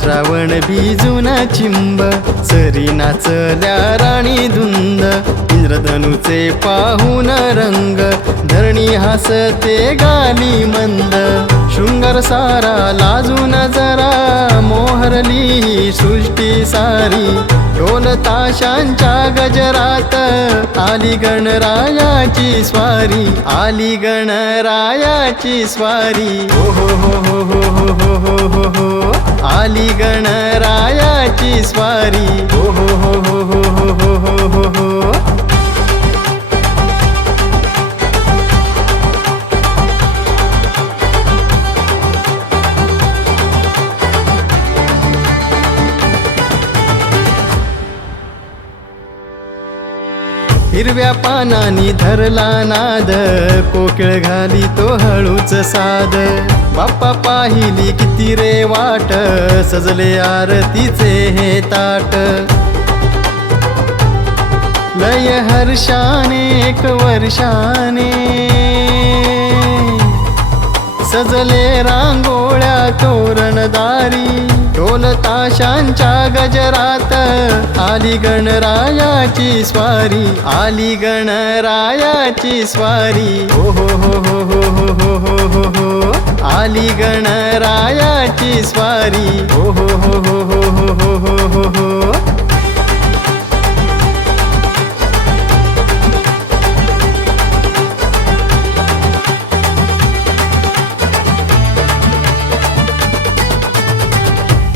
श्रावण भिजून चिंब, सरी नाचल्या राणी धुंद, इंद्रधनुचे पाहून रंग, धरणी हसते गाली मंद, शृंगार सारा लाजून जरा, मोहरली ही सृष्टी सारी, ढोल ताशांच्या गजरात आली गणरायाची स्वारी, आली गणरायाची स्वारी, हो हो हो हो हो हो हो हो हो, आली गणरायाची स्वारी, हो हो हो हो हो हो हो हो हो. हिरव्या पानांनी धरला नाद, कोकिळ घाली तो हळूच साद, बाप्पा पाहिली किती रे वाट, सजले आरतीचे हे ताट, लय हर्षाने एक वर्षाने, सजले रांगोळ्या तोरणदारी, ढोल ताशांच्या गजरात आली गणरायाची स्वारी, आली गणरायाची स्वारी, हो हो हो हो हो हो हो हो हो, आली गणरायाची स्वारी, हो हो हो हो हो हो हो हो हो.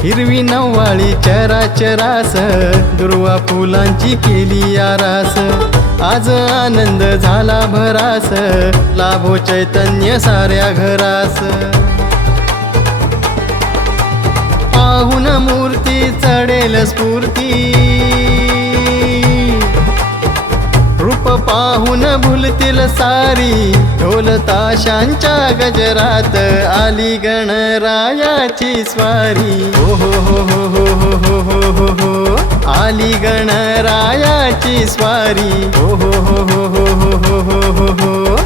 हिरवी नव्वाळी चराचरास, दुर्वा फुलांची केली आरास, आज आनंद झाला भरास, लाभो चैतन्य साऱ्या घरास, पाहून मूर्ती चढेल स्फूर्ती, रूप पाहून भुलतील सारी, ढोल ताशांच्या गजरात आली गणरायाची स्वारी, हो हो हो हो हो हो हो हो हो, आली गणरायाची स्वारी, हो हो हो हो हो हो हो हो हो.